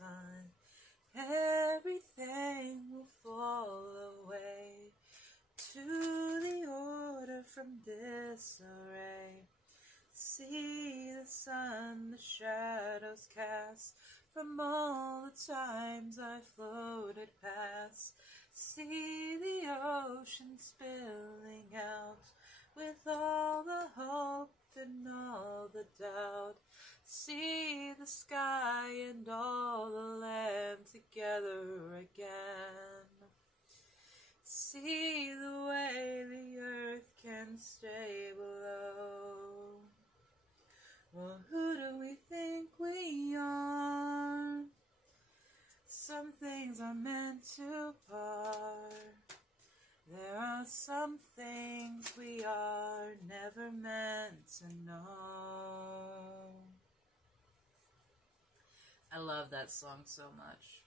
sun, everything will fall away to the order from disarray. See the sun, the shadows cast from all the times I floated past. See the ocean spilling out with all the hope and all the doubt. See the sky and all the land together again. See the way the earth can stay below. Well, who do we think we are? Some things are meant to part. There are some things we are never meant to know. I love that song so much.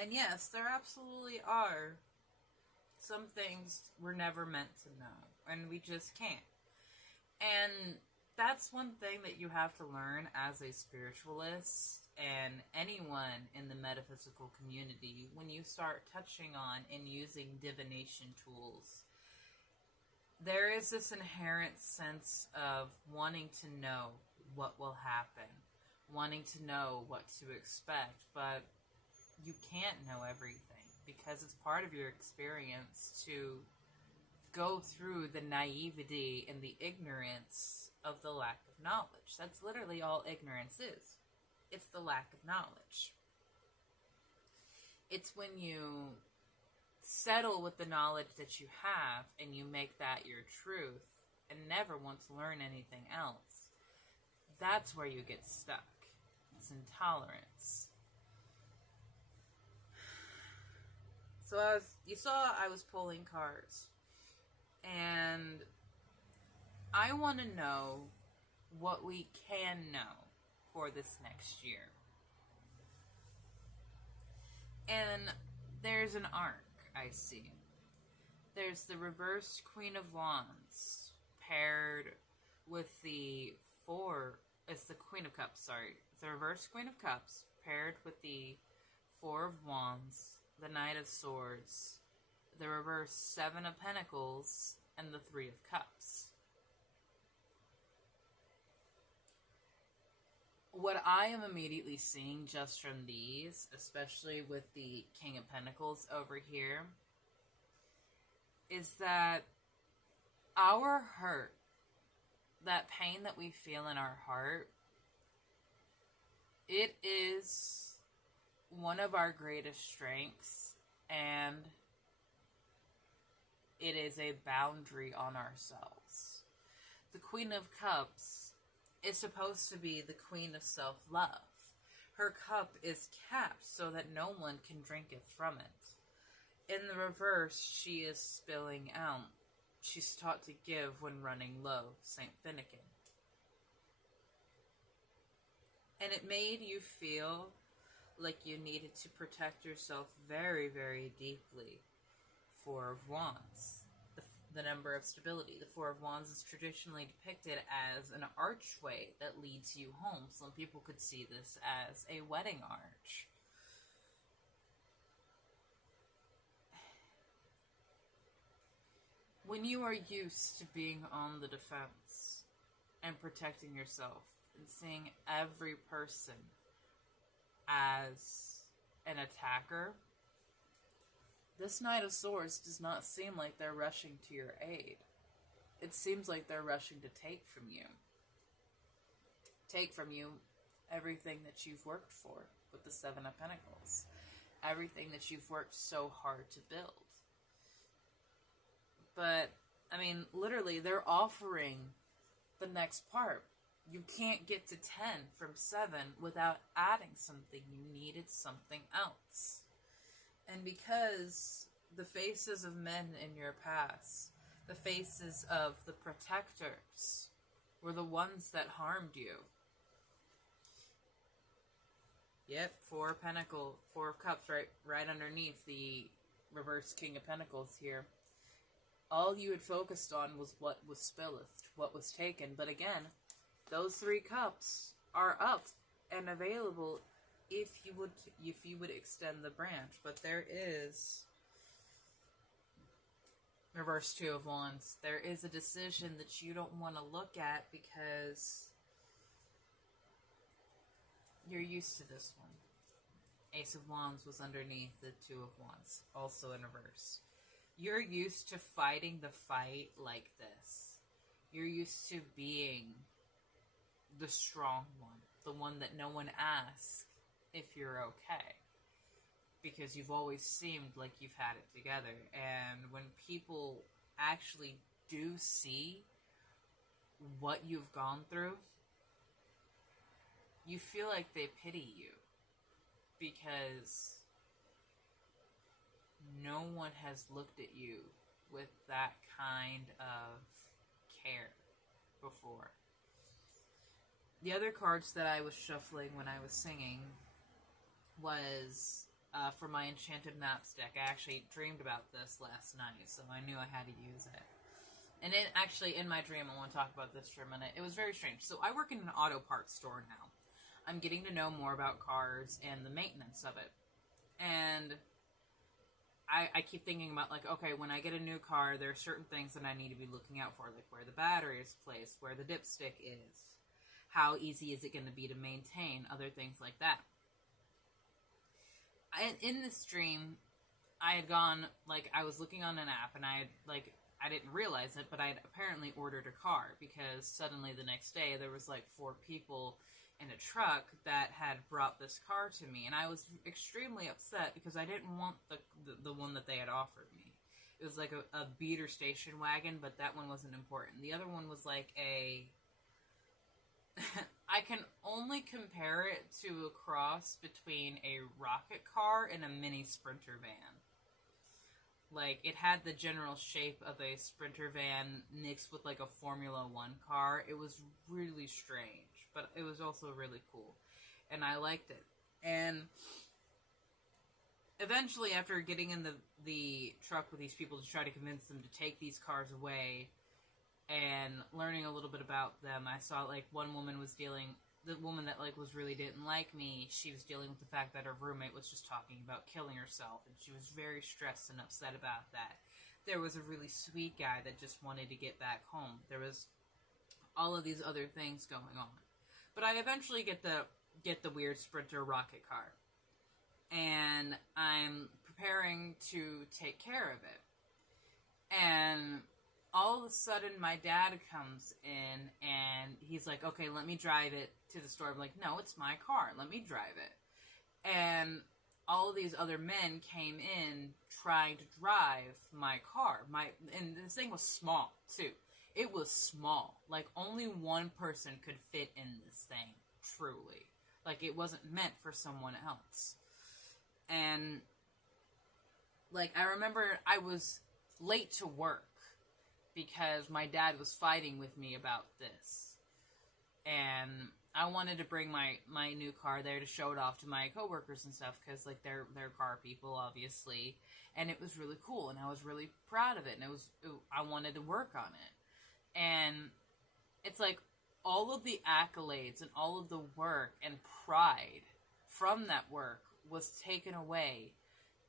And yes, there absolutely are some things we're never meant to know, and we just can't. And that's one thing that you have to learn as a spiritualist and anyone in the metaphysical community when you start touching on and using divination tools. There is this inherent sense of wanting to know what will happen, wanting to know what to expect, but you can't know everything because it's part of your experience to go through the naivety and the ignorance of the lack of knowledge. That's literally all ignorance is. It's the lack of knowledge. It's when you settle with the knowledge that you have and you make that your truth and never want to learn anything else. That's where you get stuck. It's intolerance. So you saw I was pulling cards. And I want to know what we can know for this next year. And there's an arc I see. There's the reversed Queen of Wands paired with the it's the Queen of Cups, sorry. The reversed Queen of Cups paired with the Four of Wands, the Knight of Swords, the reversed Seven of Pentacles, and the Three of Cups. What I am immediately seeing just from these, especially with the King of Pentacles over here, is that our hurt, that pain that we feel in our heart, it is one of our greatest strengths, and it is a boundary on ourselves. The Queen of Cups is supposed to be the queen of self-love. Her cup is capped so that no one can drink it from it. In the reverse, she is spilling out. She's taught to give when running low, St. Finnegan. And it made you feel like you needed to protect yourself very, very deeply. Four of Wands, the number of stability. The Four of Wands is traditionally depicted as an archway that leads you home. Some people could see this as a wedding arch. When you are used to being on the defense and protecting yourself and seeing every person as an attacker, this Knight of Swords does not seem like they're rushing to your aid. It seems like they're rushing to take from you. Take from you everything that you've worked for with the Seven of Pentacles. Everything that you've worked so hard to build. But, I mean, literally, they're offering the next part. You can't get to 10 from 7 without adding something. You needed something else. And because the faces of men in your past, the faces of the protectors, were the ones that harmed you. Yep, Four of Cups right underneath the reverse King of Pentacles here. All you had focused on was what was spilleth, what was taken. But again, those 3 cups are up and available if you would extend the branch. But there is reverse Two of Wands. There is a decision that you don't want to look at because you're used to this one. Ace of Wands was underneath the Two of Wands, also in reverse. You're used to fighting the fight like this. You're used to being the strong one, the one that no one asks if you're okay. Because you've always seemed like you've had it together. And when people actually do see what you've gone through, you feel like they pity you. Because no one has looked at you with that kind of care before. The other cards that I was shuffling when I was singing was for my Enchanted Maps deck. I actually dreamed about this last night, so I knew I had to use it. And it actually, in my dream, I want to talk about this for a minute. It was very strange. So I work in an auto parts store now. I'm getting to know more about cars and the maintenance of it. And I keep thinking about, like, okay, when I get a new car, there are certain things that I need to be looking out for, like where the battery is placed, where the dipstick is, how easy is it going to be to maintain, other things like that. In this dream, I had gone, like, I was looking on an app, and I didn't realize it, but I had apparently ordered a car, because suddenly the next day, there was, like, 4 people in a truck that had brought this car to me, and I was extremely upset, because I didn't want the one that they had offered me. It was, like, a beater station wagon, but that one wasn't important. The other one was, like, I can only compare it to a cross between a rocket car and a mini Sprinter van. Like, it had the general shape of a Sprinter van mixed with, like, a Formula 1 car. It was really strange, but it was also really cool. And I liked it. And eventually, after getting in the truck with these people to try to convince them to take these cars away, and learning a little bit about them, I saw, like, one woman was dealing, the woman that, like, was really didn't like me, she was dealing with the fact that her roommate was just talking about killing herself, and she was very stressed and upset about that. There was a really sweet guy that just wanted to get back home. There was all of these other things going on. But I eventually get the weird Sprinter rocket car. And I'm preparing to take care of it. And all of a sudden, my dad comes in, and he's like, okay, let me drive it to the store. I'm like, no, it's my car. Let me drive it. And all of these other men came in trying to drive my car. And this thing was small, too. It was small. Like, only one person could fit in this thing, truly. Like, it wasn't meant for someone else. And, like, I remember I was late to work because my dad was fighting with me about this. And I wanted to bring my new car there to show it off to my coworkers and stuff, because, like, they're car people, obviously. And it was really cool, and I was really proud of it, and I wanted to work on it. And it's like all of the accolades and all of the work and pride from that work was taken away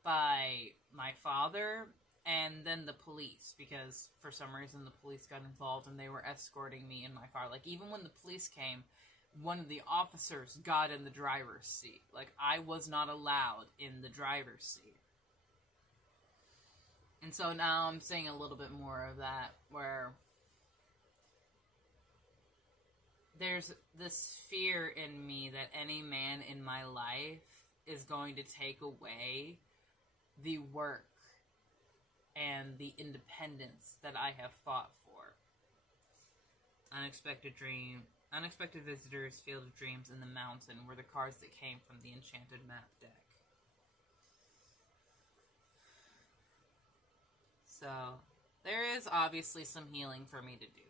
by my father and then the police, because for some reason the police got involved and they were escorting me in my car. Like, even when the police came, one of the officers got in the driver's seat. Like, I was not allowed in the driver's seat. And so now I'm seeing a little bit more of that, where there's this fear in me that any man in my life is going to take away the work and the independence that I have fought for. Unexpected Visitors, Field of Dreams, and The Mountain were the cards that came from the Enchanted Map deck. So, there is obviously some healing for me to do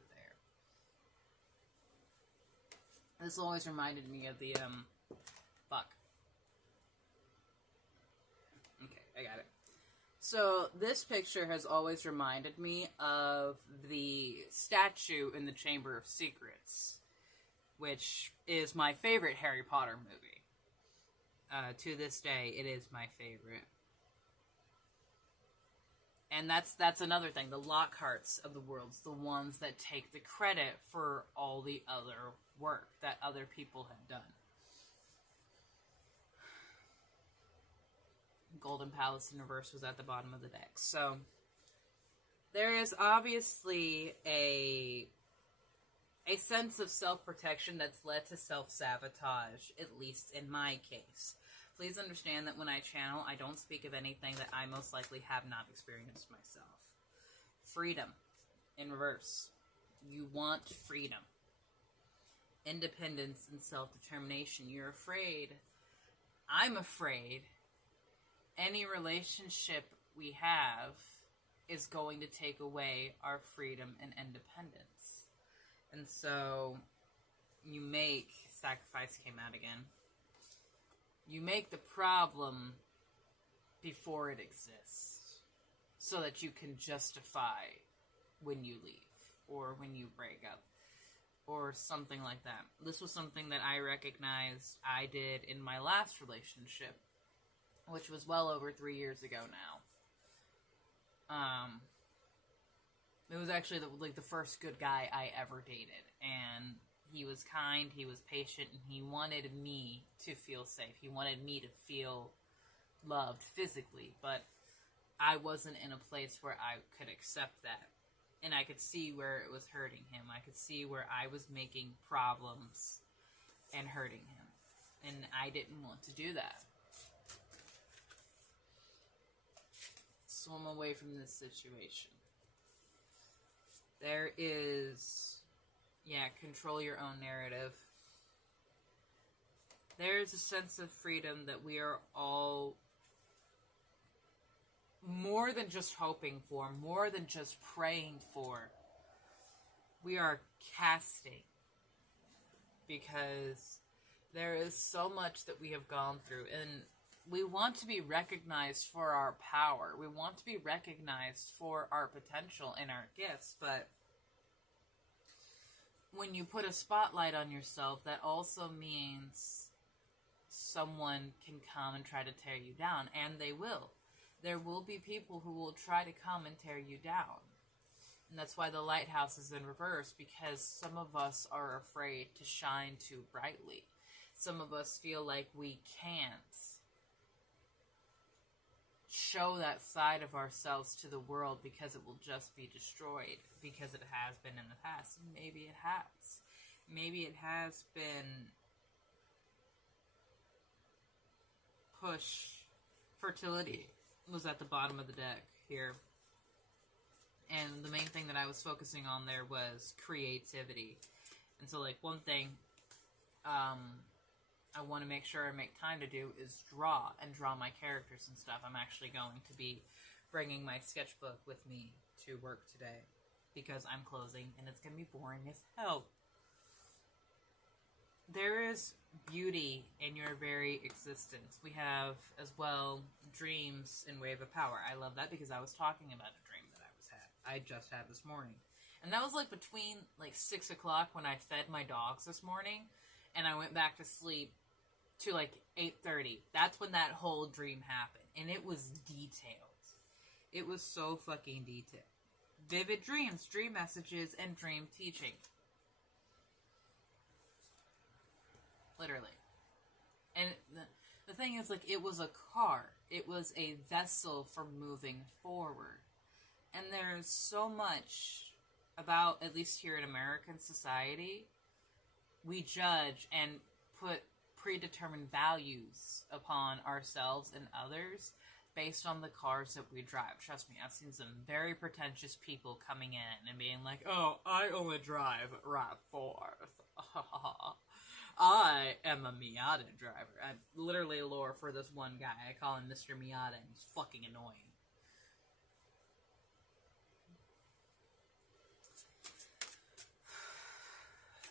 there. This always reminded me of the, fuck. Okay, I got it. So, this picture has always reminded me of the statue in the Chamber of Secrets, which is my favorite Harry Potter movie. To this day, it is my favorite. And that's another thing. The Lockharts of the world's the ones that take the credit for all the other work that other people have done. Golden Palace in reverse was at the bottom of the deck. So there is obviously a sense of self-protection that's led to self-sabotage, at least in my case. Please understand that when I channel, I don't speak of anything that I most likely have not experienced myself. Freedom in reverse. You want freedom. Independence and self-determination. You're afraid. I'm afraid any relationship we have is going to take away our freedom and independence. And so you make, sacrifice came out again, you make the problem before it exists so that you can justify when you leave or when you break up or something like that. This was something that I recognized I did in my last relationship, which was well over 3 years ago now. It was actually the first good guy I ever dated, and he was kind, he was patient, and he wanted me to feel safe. He wanted me to feel loved physically, but I wasn't in a place where I could accept that. And I could see where it was hurting him. I could see where I was making problems and hurting him. And I didn't want to do that. Swim away from this situation. There is, control your own narrative. There's a sense of freedom that we are all more than just hoping for, more than just praying for. We are casting, because there is so much that we have gone through, and we want to be recognized for our power. We want to be recognized for our potential and our gifts, but when you put a spotlight on yourself, that also means someone can come and try to tear you down, and they will. There will be people who will try to come and tear you down. And that's why the lighthouse is in reverse, because some of us are afraid to shine too brightly. Some of us feel like we can't show that side of ourselves to the world because it will just be destroyed, because it has been in the past. Maybe it has. Maybe it has been push. Fertility was at the bottom of the deck here. And the main thing that I was focusing on there was creativity. And so, one thing I want to make sure I make time to do is draw my characters and stuff. I'm actually going to be bringing my sketchbook with me to work today because I'm closing and it's going to be boring as hell. There is beauty in your very existence. We have, as well, dreams in Wave of Power. I love that because I was talking about a dream that I just had this morning. And that was between 6 o'clock when I fed my dogs this morning and I went back to sleep to 8:30. That's when that whole dream happened. And it was detailed. It was so fucking detailed. Vivid dreams, dream messages, and dream teaching. Literally. And the thing is, it was a car. It was a vessel for moving forward. And there's so much about, at least here in American society, we judge and put predetermined values upon ourselves and others based on the cars that we drive. Trust me, I've seen some very pretentious people coming in and being like, oh, I only drive RAV4. I am a Miata driver. I literally lore for this one guy. I call him Mr. Miata, and he's fucking annoying.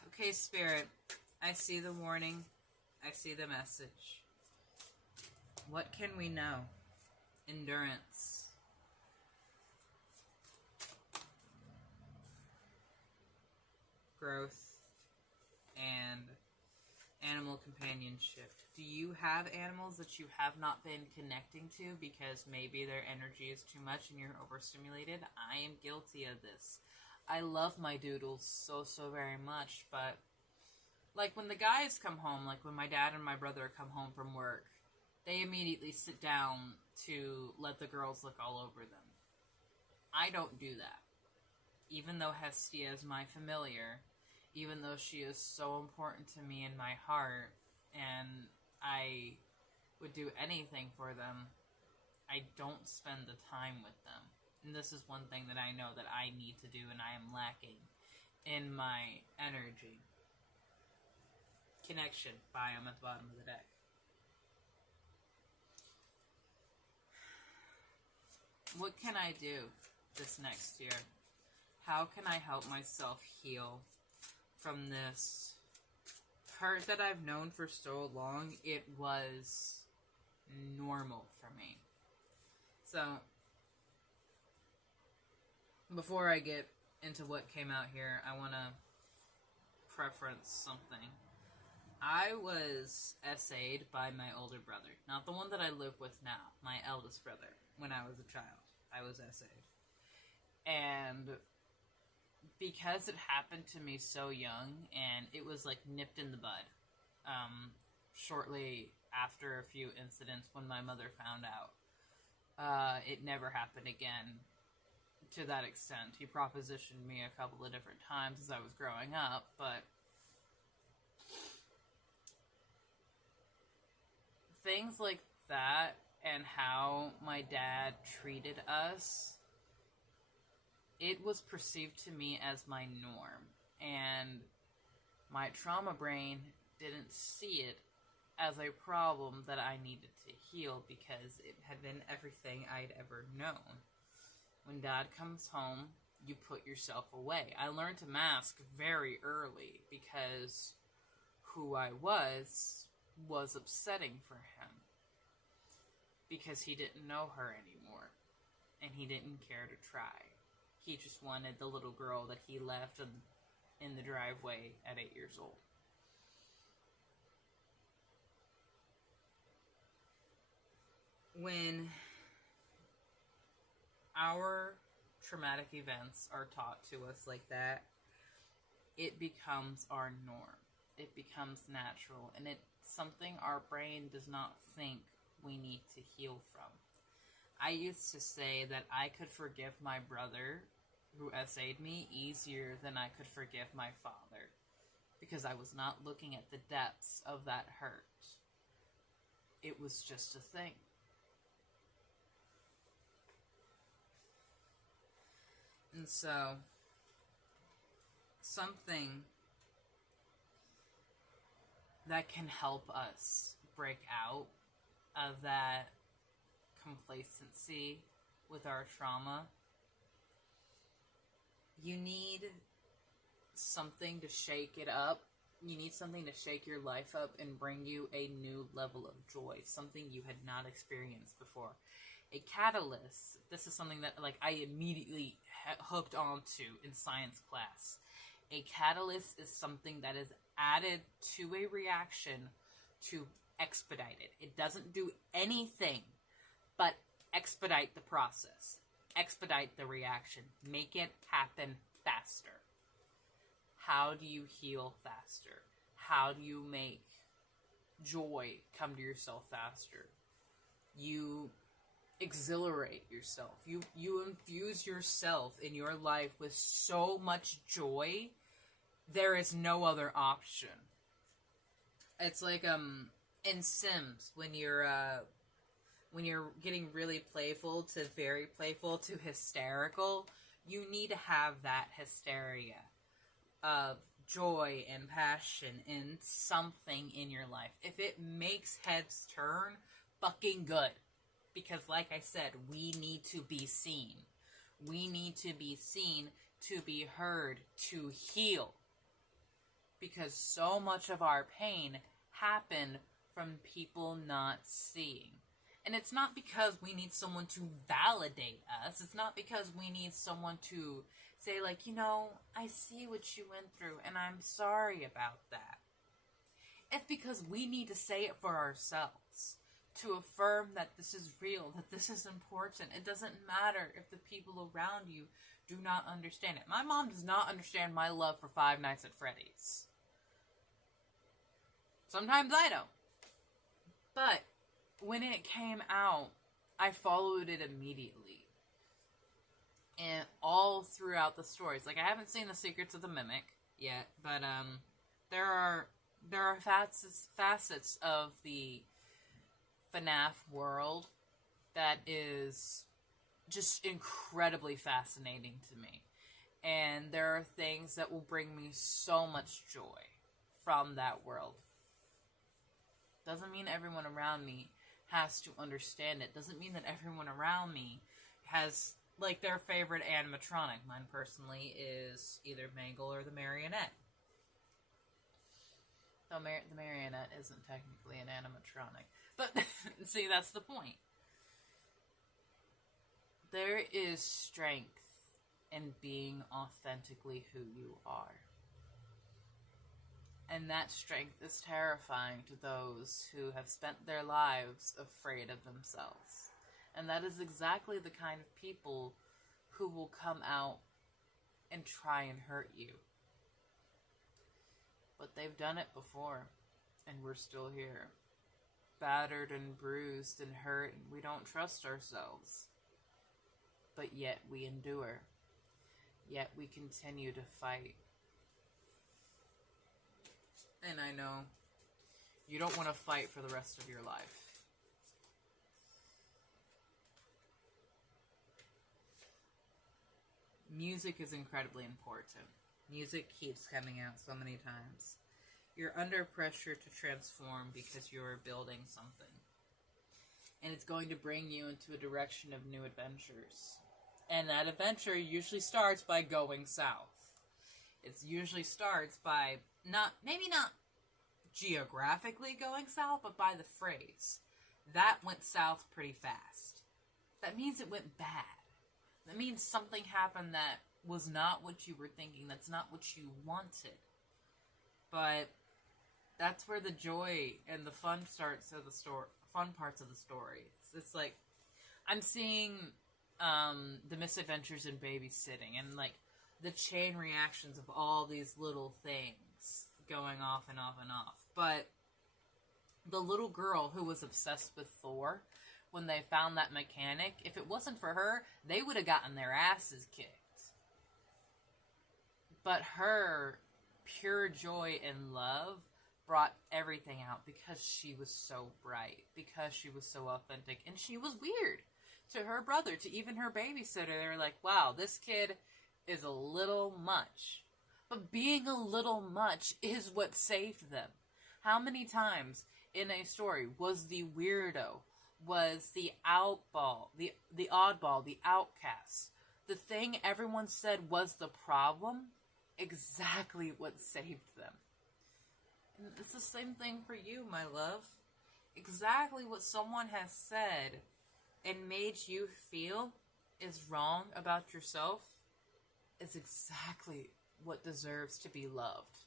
Okay, Spirit, I see the warning. I see the message. What can we know? Endurance. Growth. And Animal companionship. Do you have animals that you have not been connecting to because maybe their energy is too much and you're overstimulated? I am guilty of this. I love my doodles so very much, but like when the guys come home, like when my dad and my brother come home from work, they immediately sit down to let the girls look all over them. I don't do that. Even though Hestia is my familiar, even though she is so important to me in my heart, and I would do anything for them, I don't spend the time with them. And this is one thing that I know that I need to do and I am lacking in my energy. Connection. Biome at the bottom of the deck. What can I do this next year? How can I help myself heal from this hurt that I've known for so long? It was normal for me. So, before I get into what came out here, I want to preference something. I was SA'd by my older brother. Not the one that I live with now. My eldest brother. When I was a child, I was SA'd. And because it happened to me so young, and it was like nipped in the bud, shortly after a few incidents when my mother found out, it never happened again to that extent. He propositioned me a couple of different times as I was growing up, but things like that and how my dad treated us, it was perceived to me as my norm. And my trauma brain didn't see it as a problem that I needed to heal because it had been everything I'd ever known. When Dad comes home, you put yourself away. I learned to mask very early because who I was upsetting for him. Because he didn't know her anymore. And he didn't care to try. He just wanted the little girl that he left in the driveway at 8 years old. When our traumatic events are taught to us like that, it becomes our norm. It becomes natural. And it's something our brain does not think we need to heal from. I used to say that I could forgive my brother who SA'd me easier than I could forgive my father because I was not looking at the depths of that hurt. It was just a thing. And so, something that can help us break out of that complacency with our trauma, you need something to shake it up. You need something to shake your life up and bring you a new level of joy, something you had not experienced before. A catalyst, this is something that I immediately hooked onto in science class. A catalyst is something that is added to a reaction to expedite it. It doesn't do anything but expedite the process, expedite the reaction, make it happen faster. How do you heal faster? How do you make joy come to yourself faster? You exhilarate yourself. You infuse yourself in your life with so much joy. There is no other option. It's like in Sims when you're getting really playful to very playful to hysterical, you need to have that hysteria of joy and passion in something in your life. If it makes heads turn, fucking good. Because like I said, we need to be seen. We need to be seen, to be heard, to heal. Because so much of our pain happened from people not seeing. And it's not because we need someone to validate us. It's not because we need someone to say, I see what you went through, and I'm sorry about that. It's because we need to say it for ourselves. To affirm that this is real, that this is important. It doesn't matter if the people around you do not understand it. My mom does not understand my love for Five Nights at Freddy's. Sometimes I don't. But when it came out, I followed it immediately. And all throughout the stories. Like, I haven't seen The Secrets of the Mimic yet, but there are facets of the FNAF world that is just incredibly fascinating to me. And there are things that will bring me so much joy from that world. Doesn't mean everyone around me has to understand it. Doesn't mean that everyone around me has, like, their favorite animatronic. Mine personally is either Mangle or the Marionette. Though the Marionette isn't technically an animatronic. But, see, that's the point. There is strength in being authentically who you are. And that strength is terrifying to those who have spent their lives afraid of themselves. And that is exactly the kind of people who will come out and try and hurt you. But they've done it before, and we're still here. Battered and bruised and hurt, and we don't trust ourselves. But yet we endure. Yet we continue to fight. And I know you don't want to fight for the rest of your life. Music is incredibly important. Music keeps coming out so many times. You're under pressure to transform because you're building something. And it's going to bring you into a direction of new adventures. And that adventure usually starts by going south. It usually starts by maybe not geographically going south, but by the phrase. That went south pretty fast. That means it went bad. That means something happened that was not what you were thinking. That's not what you wanted. But that's where the joy and the fun starts of the story. Fun parts of the story. It's like I'm seeing the misadventures in babysitting and like the chain reactions of all these little things going off and off and off. But the little girl who was obsessed with Thor, when they found that mechanic, if it wasn't for her, they would have gotten their asses kicked. But her pure joy and love brought everything out because she was so bright, because she was so authentic, and she was weird to her brother, to even her babysitter. They were like, wow, this kid is a little much. But being a little much is what saved them. How many times in a story was the weirdo, was the oddball, the oddball, the outcast, the thing everyone said was the problem, exactly what saved them? And it's the same thing for you, my love. Exactly what someone has said and made you feel is wrong about yourself is exactly what deserves to be loved.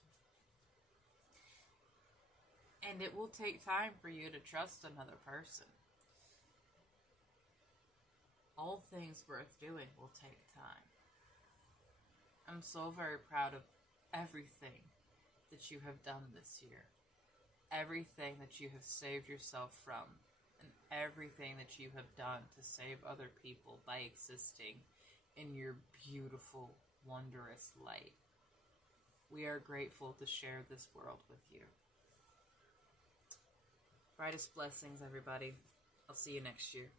And it will take time for you to trust another person. All things worth doing will take time. I'm so very proud of everything that you have done this year. Everything that you have saved yourself from. And everything that you have done to save other people by existing in your beautiful, wondrous light. We are grateful to share this world with you. Brightest blessings, everybody. I'll see you next year.